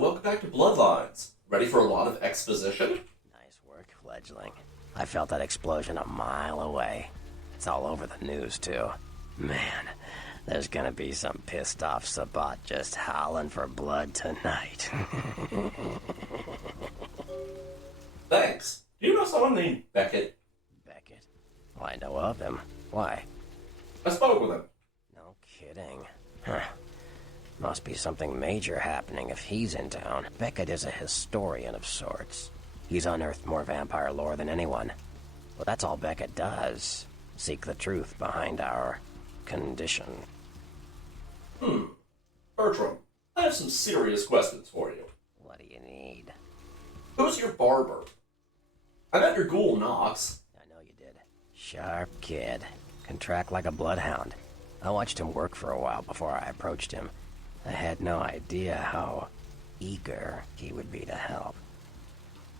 welcome back to Bloodlines. Ready for a lot of exposition? Nice work, fledgling. I felt that explosion a mile away. It's all over the news, too. Man, there's gonna be some pissed off Sabat just howling for blood tonight. Thanks. Do you know someone named Beckett? Beckett? Well, I know of him. Why? I spoke with him. No kidding. Huh. Must be something major happening if he's in town. Beckett is a historian of sorts. He's unearthed more vampire lore than anyone. Well, that's all Beckett does. Seek the truth behind our condition. Bertram, I have some serious questions for you. What do you need? Who's your barber? I met your ghoul, Nox. I know you did. Sharp kid. Can track like a bloodhound. I watched him work for a while before I approached him. I had no idea how eager he would be to help.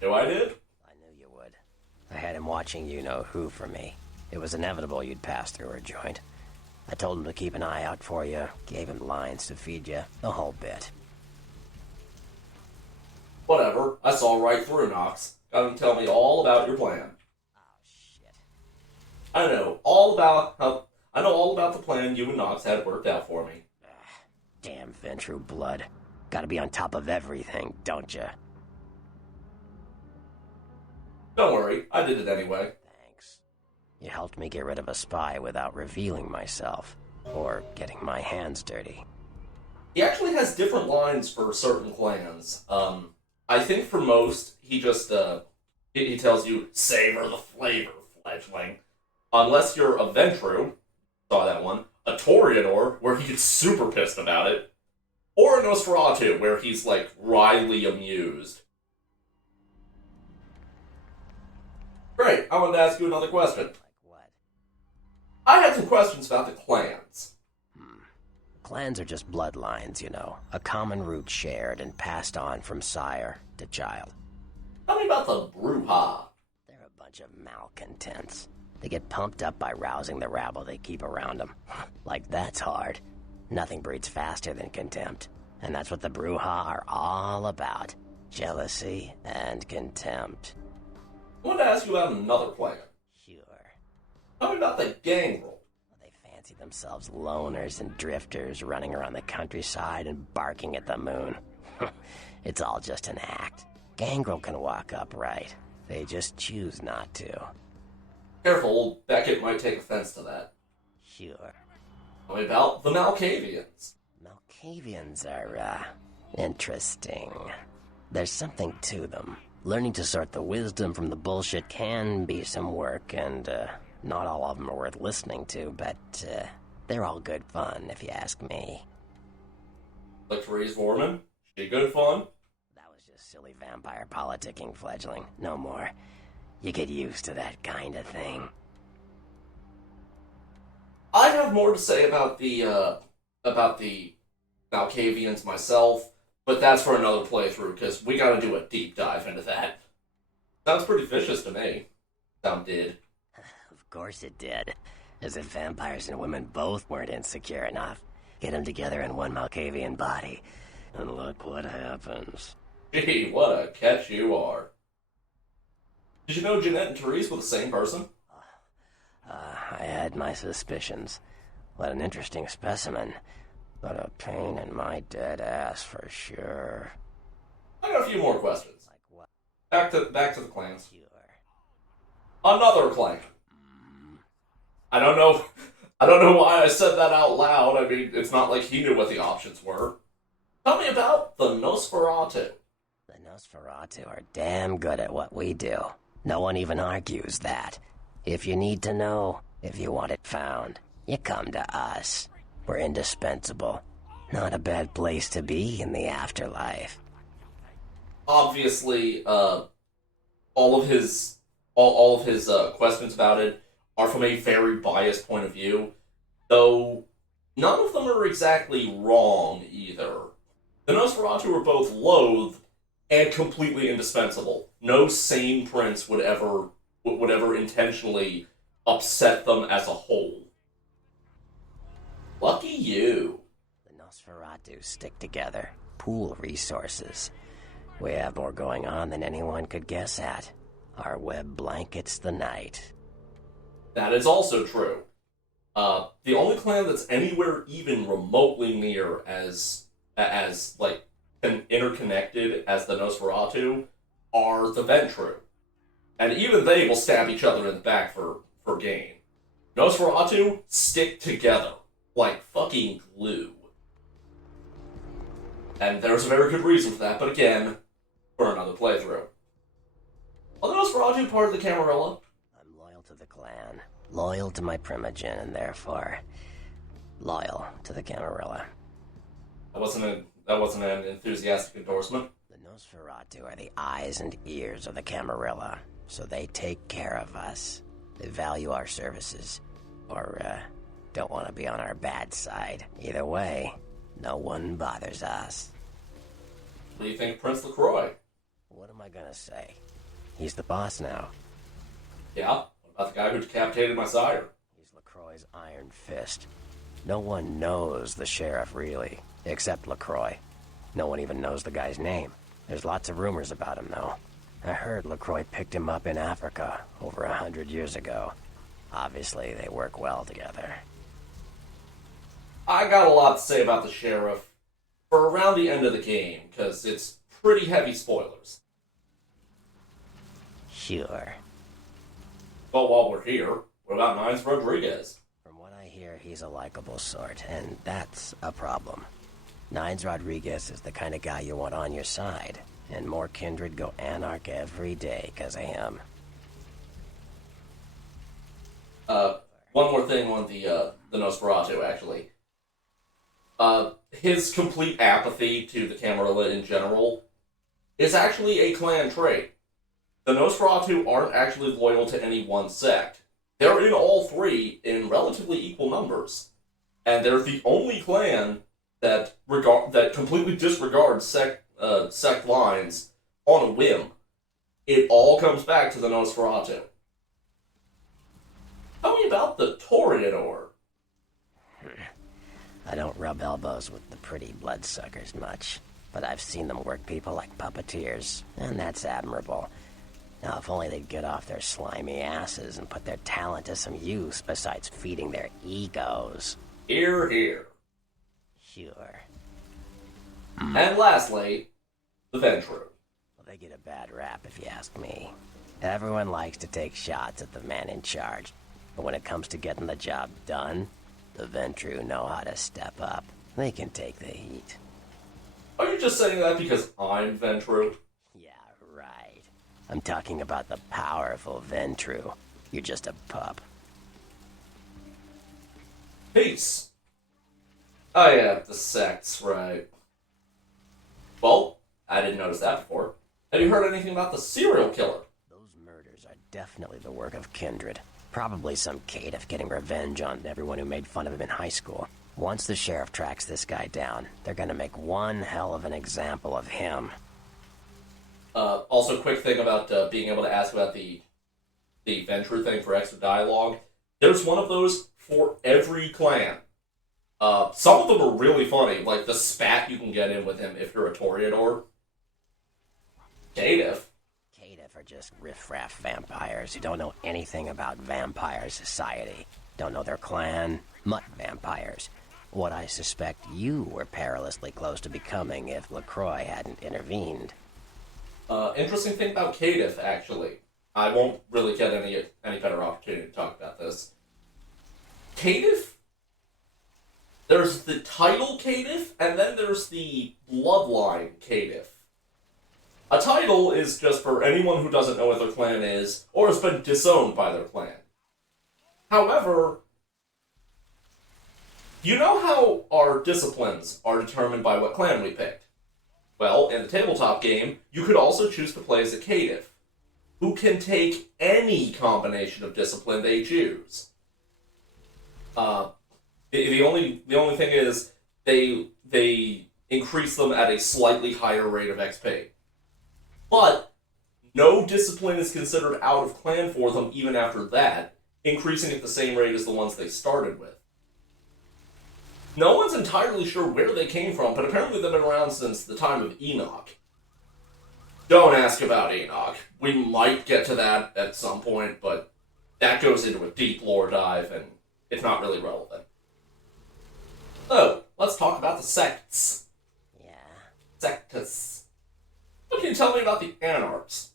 No, I did? I knew you would. I had him watching you-know-who for me. It was inevitable you'd pass through her joint. I told him to keep an eye out for you, gave him lines to feed you, the whole bit. Whatever. I saw right through Nox. Got him to tell me all about your plan. Oh, shit. I know all about the plan you and Nox had worked out for me. Damn Ventru blood. Gotta be on top of everything, don't ya? Don't worry, I did it anyway. Thanks. You helped me get rid of a spy without revealing myself, or getting my hands dirty. He actually has different lines for certain clans. I think for most, he just, he tells you, savor the flavor, fledgling. Unless you're a Ventru, saw that one, a Toreador, where he gets super pissed about it, or a Nosferatu, where he's, like, wryly amused. Great, I wanted to ask you another question. Like what? I had some questions about the clans. Clans are just bloodlines, you know. A common root shared and passed on from sire to child. Tell me about the Bruja. They're a bunch of malcontents. They get pumped up by rousing the rabble they keep around them. Like that's hard. Nothing breeds faster than contempt. And that's what the Bruja are all about. Jealousy and contempt. I wanted to ask you about another clan. Sure. Tell me about the Gangrel. They fancy themselves loners and drifters running around the countryside and barking at the moon. It's all just an act. Gangrel can walk upright. They just choose not to. Careful, Beckett might take offense to that. Sure. Tell me about the Malkavians. Malkavians are, interesting. There's something to them. Learning to sort the wisdom from the bullshit can be some work, and, not all of them are worth listening to, but, they're all good fun, if you ask me. Like Therese Vorman? She good fun? That was just silly vampire politicking, fledgling. No more. You get used to that kind of thing. I have more to say about the Malkavians myself, but that's for another playthrough, because we gotta do a deep dive into that. Sounds pretty vicious to me. Sound did. Of course it did. As if vampires and women both weren't insecure enough. Get them together in one Malkavian body, and look what happens. Gee, what a catch you are. Did you know Jeanette and Therese were the same person? I had my suspicions. What an interesting specimen. But a pain in my dead ass for sure. I got a few more questions. Like what? Back to the clans. Sure. Another clan. I don't know why I said that out loud. I mean, it's not like he knew what the options were. Tell me about the Nosferatu. The Nosferatu are damn good at what we do. No one even argues that. If you need to know, if you want it found, you come to us. We're indispensable. Not a bad place to be in the afterlife. Obviously, all of his questions about it are from a very biased point of view, though none of them are exactly wrong either. The Nosferatu are both loathed and completely indispensable. No sane prince would ever intentionally upset them as a whole. Lucky you. The Nosferatu stick together. pool resources. We have more going on than anyone could guess at. Our web blankets the night. That is also true. The only clan that's anywhere even remotely near as like interconnected as the Nosferatu are the Ventru, and even they will stab each other in the back for gain. Nosferatu stick together like fucking glue, and there's a very good reason for that. But again, for another playthrough. Are the Nosferatu part of the Camarilla? I'm loyal to the clan, loyal to my Primogen, and therefore loyal to the Camarilla. That wasn't an enthusiastic endorsement. The Nosferatu are the eyes and ears of the Camarilla, so they take care of us. They value our services, or don't want to be on our bad side. Either way, no one bothers us. What do you think, Prince LaCroix? What am I gonna say? He's the boss now. Yeah? What about the guy who decapitated my sire? He's LaCroix's iron fist. No one knows the sheriff, really, except LaCroix. No one even knows the guy's name. There's lots of rumors about him, though. I heard LaCroix picked him up in Africa over 100 years ago. Obviously, they work well together. I got a lot to say about the sheriff for around the end of the game, because it's pretty heavy spoilers. Sure. But while we're here, what about Nines Rodriguez? From what I hear, he's a likable sort, and that's a problem. Nines Rodriguez is the kind of guy you want on your side, and more kindred go anarch every day because of him. One more thing on the Nosferatu, actually. His complete apathy to the Camarilla in general is actually a clan trait. The Nosferatu aren't actually loyal to any one sect. They're in all three in relatively equal numbers. And they're the only clan that completely disregards sect lines on a whim. It all comes back to the Nosferatu. Tell me about the Toreador. I don't rub elbows with the pretty bloodsuckers much, but I've seen them work people like puppeteers, and that's admirable. Now, if only they'd get off their slimy asses and put their talent to some use besides feeding their egos. Hear, hear. Sure. And lastly, the Ventru. Well, they get a bad rap if you ask me. Everyone likes to take shots at the man in charge, but when it comes to getting the job done, the Ventru know how to step up. They can take the heat. Are you just saying that because I'm Ventru? Yeah, right. I'm talking about the powerful Ventru. You're just a pup. Peace. Oh yeah, the sects, right. Well, I didn't notice that before. Have you heard anything about the serial killer? Those murders are definitely the work of kindred. Probably some caitiff getting revenge on everyone who made fun of him in high school. Once the sheriff tracks this guy down, they're gonna make one hell of an example of him. Also, quick thing about being able to ask about the Ventru thing for extra dialogue. There's one of those for every clan. Some of them are really funny, like the spat you can get in with him if you're a Toreador. Caitiff. Caitiff are just riffraff vampires who don't know anything about vampire society. Don't know their clan. Mutt vampires. What I suspect you were perilously close to becoming if LaCroix hadn't intervened. Interesting thing about Caitiff, actually. I won't really get any better opportunity to talk about this. Caitiff? There's the title Caitiff, and then there's the bloodline Caitiff. A title is just for anyone who doesn't know what their clan is, or has been disowned by their clan. However, you know how our disciplines are determined by what clan we picked? Well, in the tabletop game, you could also choose to play as a caitiff, who can take any combination of discipline they choose. The only thing is they increase them at a slightly higher rate of XP. But no discipline is considered out of clan for them even after that, increasing at the same rate as the ones they started with. No one's entirely sure where they came from, but apparently they've been around since the time of Enoch. Don't ask about Enoch. We might get to that at some point, but that goes into a deep lore dive, and it's not really relevant. So, let's talk about the sects. Yeah, Sectus. What can you tell me about the Anarchs?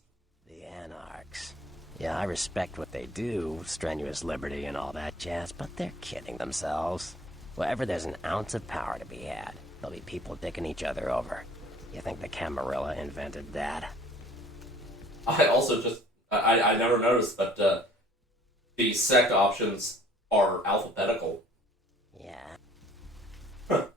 the Anarchs. Yeah, I respect what they do, strenuous liberty and all that jazz, but they're kidding themselves. Wherever there's an ounce of power to be had, there'll be people dicking each other over. You think the Camarilla invented that? I also just... I never noticed, but the sect options are alphabetical. Yeah. What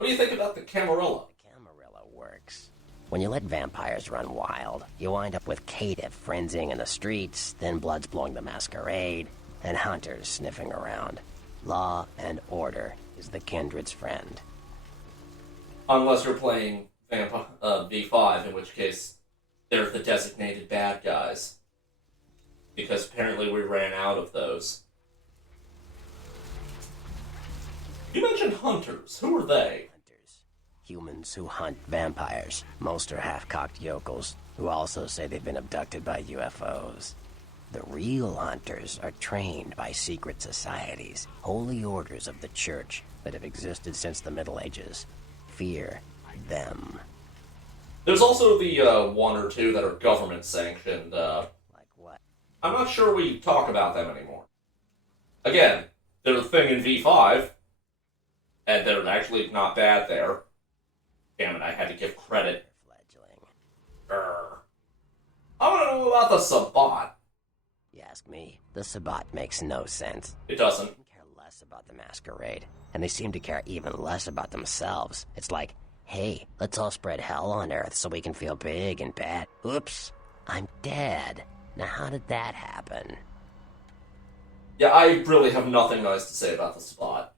do you think about the Camarilla? The Camarilla works. When you let vampires run wild, you wind up with caitiff frenzying in the streets, then bloods blowing the Masquerade, and hunters sniffing around. Law and order is the kindred's friend. Unless you're playing V5, in which case they're the designated bad guys. Because apparently we ran out of those. You mentioned hunters. Who are they? Hunters. Humans who hunt vampires. Most are half-cocked yokels, who also say they've been abducted by UFOs. The real hunters are trained by secret societies, holy orders of the church that have existed since the Middle Ages. Fear them. There's also the one or two that are government-sanctioned. Like what? I'm not sure we talk about them anymore. Again, they're a thing in V5, and they're actually not bad there. Damn it, I had to give credit. Fledgling. I want to know about the Sabbat. You ask me, the Sabbat makes no sense. It doesn't. They care less about the Masquerade, and they seem to care even less about themselves. It's like, hey, let's all spread hell on Earth so we can feel big and bad. Oops, I'm dead. Now how did that happen? Yeah, I really have nothing nice to say about the Sabbat.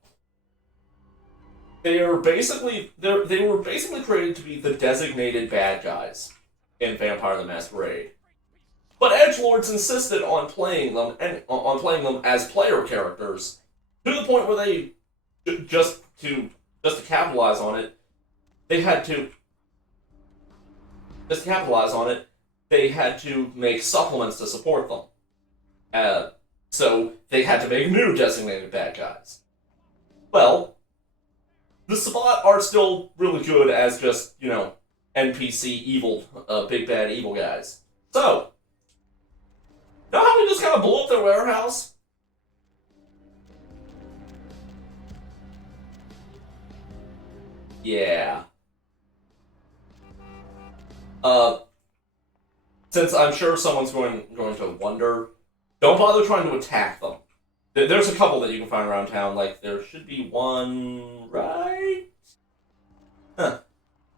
They were basically created to be the designated bad guys in Vampire the Masquerade. But edgelords insisted on playing them as player characters to the point where they just to capitalize on it, they had to make supplements to support them. So they had to make new designated bad guys. Well, the Sabbat are still really good as just, NPC evil, big bad evil guys. So, know how we just kind of blew up their warehouse? Yeah. Since I'm sure someone's going to wonder, don't bother trying to attack them. There's a couple that you can find around town, like there should be one, right? Huh.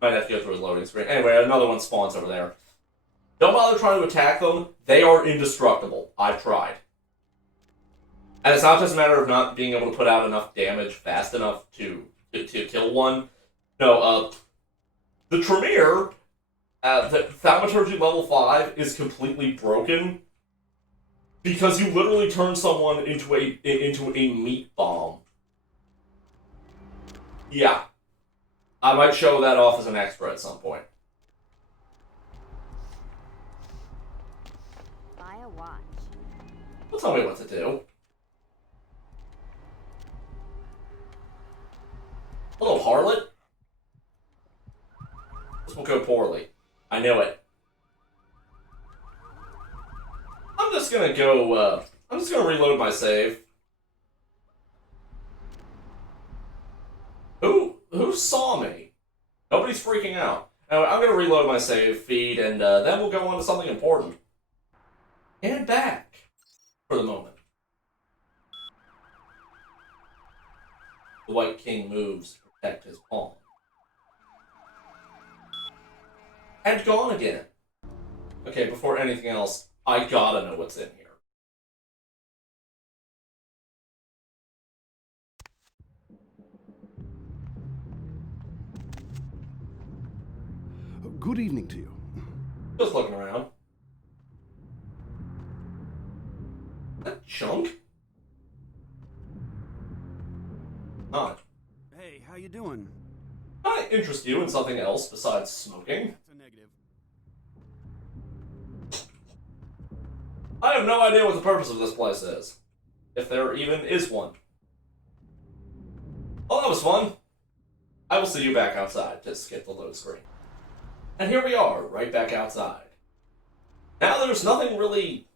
Might have to go through his loading screen. Anyway, another one spawns over there. Don't bother trying to attack them. They are indestructible. I've tried. And it's not just a matter of not being able to put out enough damage fast enough to kill one. No, the Tremere, the Thaumaturgy level 5 is completely broken because you literally turn someone into a meat bomb. Yeah. I might show that off as an extra at some point. Buy a watch. Don't tell me what to do. Hello, harlot. This will go poorly. I knew it. I'm just gonna go, I'm just gonna reload my save. Who saw me? Nobody's freaking out. Anyway, I'm gonna reload my save feed, and then we'll go on to something important. And back. For the moment. The White King moves to protect his pawn. And gone again. Okay, before anything else, I gotta know what's in here. Good evening to you. Just looking around. That chunk? Not. interest you in something else besides smoking? That's a negative. I have no idea what the purpose of this place is. If there even is one. Well, that was fun. I will see you back outside to skip the load screen. And here we are, right back outside. Now there's nothing really...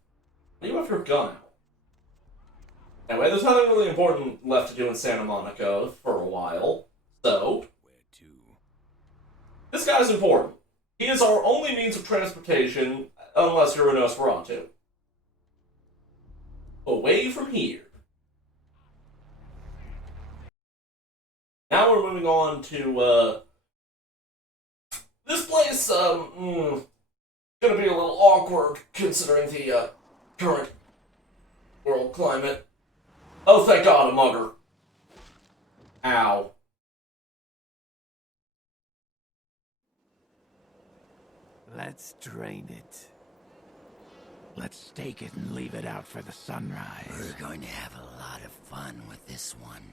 You have your gun out. Anyway, there's nothing really important left to do in Santa Monica for a while, so... Where to? This guy's important. He is our only means of transportation, unless you're a Nosferatu. Away from here. Now we're moving on to, this place, gonna be a little awkward, considering the, current world climate. Oh, thank God, a mugger. Ow. Let's drain it. Let's stake it and leave it out for the sunrise. We're going to have a lot of fun with this one.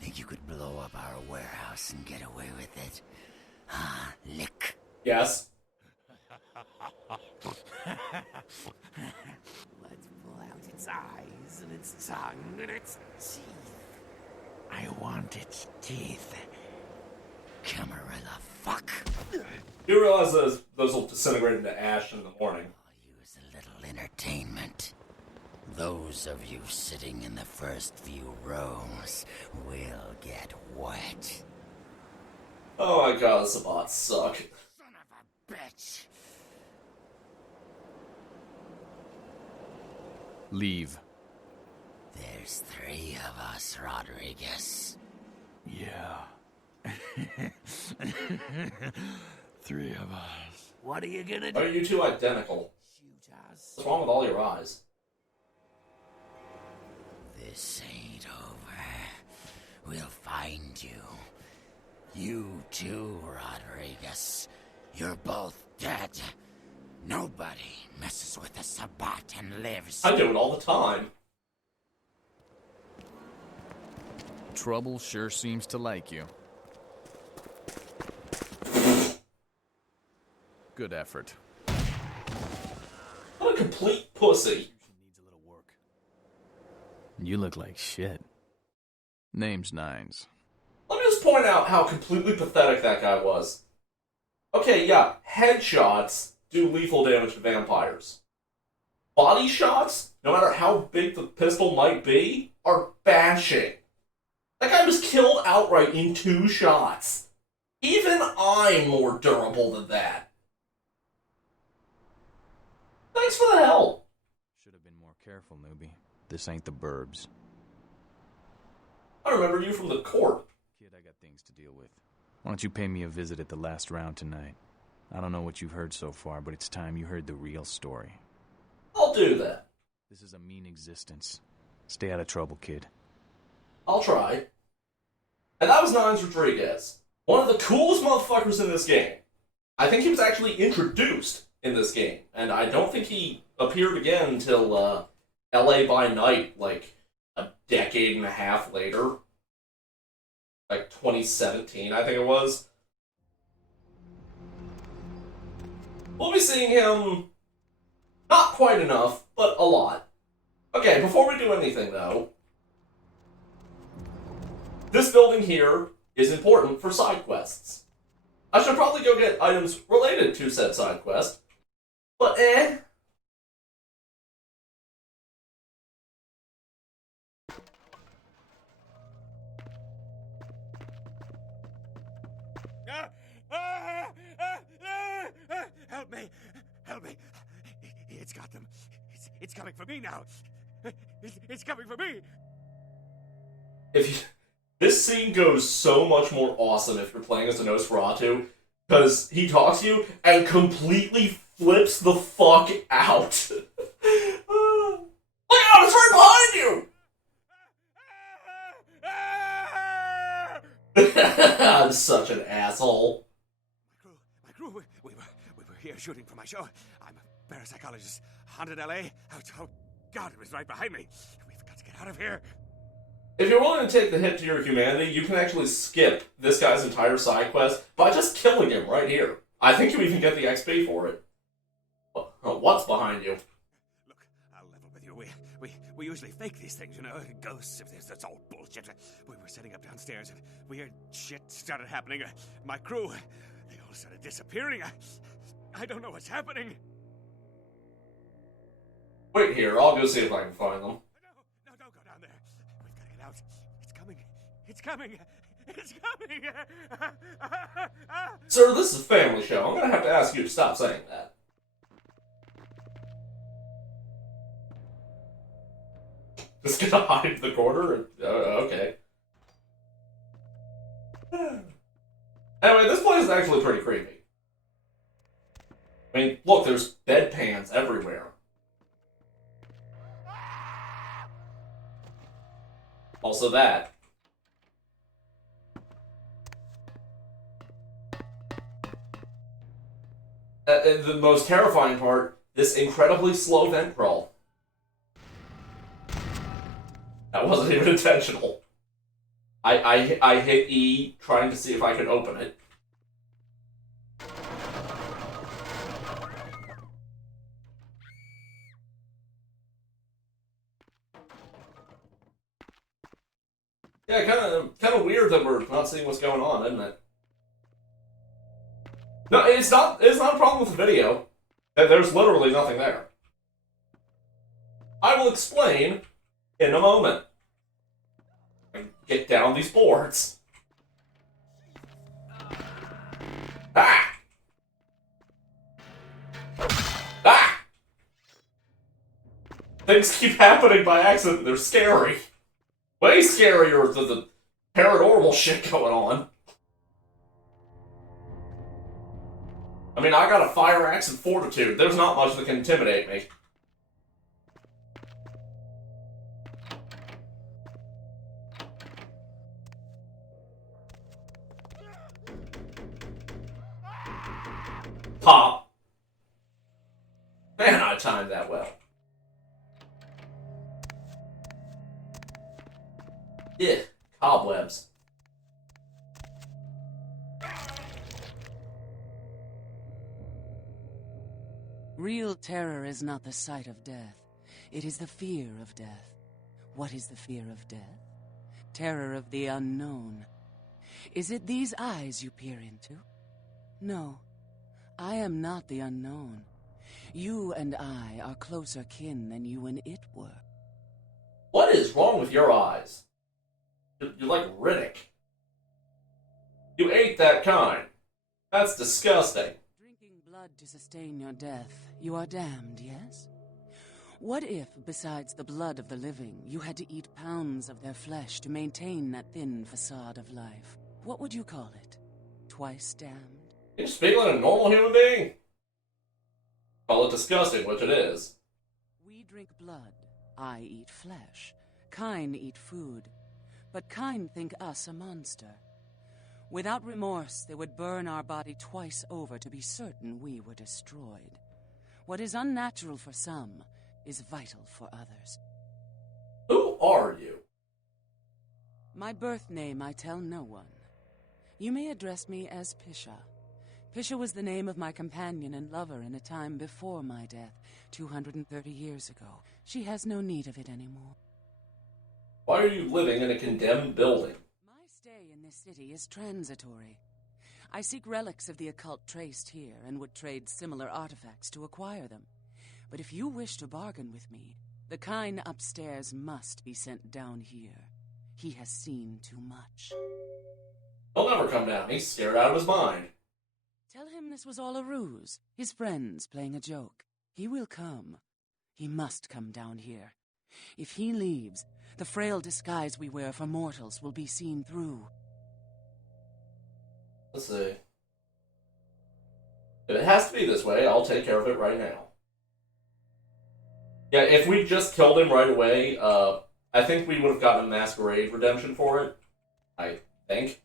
Think you could blow up our warehouse and get away with it? Huh, lick? Yes. Let's pull out its eyes and its tongue and its teeth. I want its teeth. Camarilla fuck. You realize those will disintegrate into ash in the morning. I'll use a little entertainment. Those of you sitting in the first few rows will get wet. Oh my God, the Sabbats suck. Son of a bitch! Leave. There's 3 of us, Rodriguez. Yeah. 3 of us. What are you gonna do? Are you two identical? Shoot us? What's wrong with all your eyes? This ain't over. We'll find you. You too, Rodriguez. You're both dead. Nobody messes with a Sabbat and lives. I do it all the time. Trouble sure seems to like you. Good effort. What a complete pussy. Needs a little work. You look like shit. Name's Nines. Let me just point out how completely pathetic that guy was. Okay, yeah, headshots do lethal damage to vampires. Body shots, no matter how big the pistol might be, are bashing. That guy was killed outright in 2 shots. Even I'm more durable than that. Thanks for the help. Should have been more careful, newbie. This ain't the burbs. I remember you from the court. Kid, I got things to deal with. Why don't you pay me a visit at the last round tonight? I don't know what you've heard so far, but it's time you heard the real story. I'll do that. This is a mean existence. Stay out of trouble, kid. I'll try. And that was Nines Rodriguez. One of the coolest motherfuckers in this game. I think he was actually introduced in this game, and I don't think he appeared again until LA by Night, like a decade and a half later. Like 2017, I think it was. We'll be seeing him not quite enough, but a lot. Okay, before we do anything though, this building here is important for side quests. I should probably go get items related to said side quest, but Help me! Help me! It's got them. It's coming for me now. It's coming for me. This scene goes so much more awesome if you're playing as a Nosferatu, because he talks to you and completely flips the fuck out. Look out, it's right behind you! I'm such an asshole. My crew, we were here shooting for my show. I'm a parapsychologist, haunted LA. Oh, God, it was right behind me. We've got to get out of here. If you're willing to take the hit to your humanity, you can actually skip this guy's entire side quest by just killing him right here. I think you even get the XP for it. What's behind you? Look, I'll level with you. We usually fake these things, you know, ghosts. If that's all bullshit. We were setting up downstairs, and weird shit started happening. My crew, they all started disappearing. I don't know what's happening. Wait here, I'll go see if I can find them. No, don't go down there. We've got to get out. It's coming. It's coming. It's coming. Sir, this is a family show. I'm gonna have to ask you to stop saying that. Just gonna hide in the corner? Okay. Anyway, this place is actually pretty creepy. I mean, look, there's bedpans everywhere. Also that. The most terrifying part, this incredibly slow vent crawl. That wasn't even intentional. I hit E trying to see if I could open it. Yeah, kind of weird that we're not seeing what's going on, isn't it? No, it's not a problem with the video. There's literally nothing there. I will explain in a moment. Get down these boards. Ah! Ah! Things keep happening by accident. They're scary. Way scarier than the paranormal shit going on. I mean, I got a fire axe and fortitude. There's not much that can intimidate me. Pop. Man, I timed that well. Yeah, cobwebs. Real terror is not the sight of death. It is the fear of death. What is the fear of death? Terror of the unknown. Is it these eyes you peer into? No, I am not the unknown. You and I are closer kin than you and it were. What is wrong with your eyes? You're like Riddick. You ate that kind. That's disgusting. Drinking blood to sustain your death, you are damned, yes? What if, besides the blood of the living, you had to eat pounds of their flesh to maintain that thin facade of life? What would you call it? Twice damned? You're speaking like a normal human being? Call it disgusting, which it is. We drink blood. I eat flesh. Kine eat food. But Kine think us a monster. Without remorse, they would burn our body twice over to be certain we were destroyed. What is unnatural for some is vital for others. Who are you? My birth name I tell no one. You may address me as Pisha. Pisha was the name of my companion and lover in a time before my death, 230 years ago. She has no need of it anymore. Why are you living in a condemned building? My stay in this city is transitory. I seek relics of the occult traced here and would trade similar artifacts to acquire them. But if you wish to bargain with me, the Kine upstairs must be sent down here. He has seen too much. He'll never come down. He's scared out of his mind. Tell him this was all a ruse, his friends playing a joke. He will come. He must come down here. If he leaves, the frail disguise we wear for mortals will be seen through. Let's see. If it has to be this way, I'll take care of it right now. Yeah, if we just killed him right away, I think we would have gotten a Masquerade redemption for it. I think.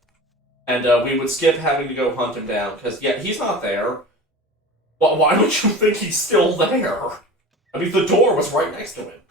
And we would skip having to go hunt him down, because, yeah, he's not there. Why would you think he's still there? I mean, the door was right next to him.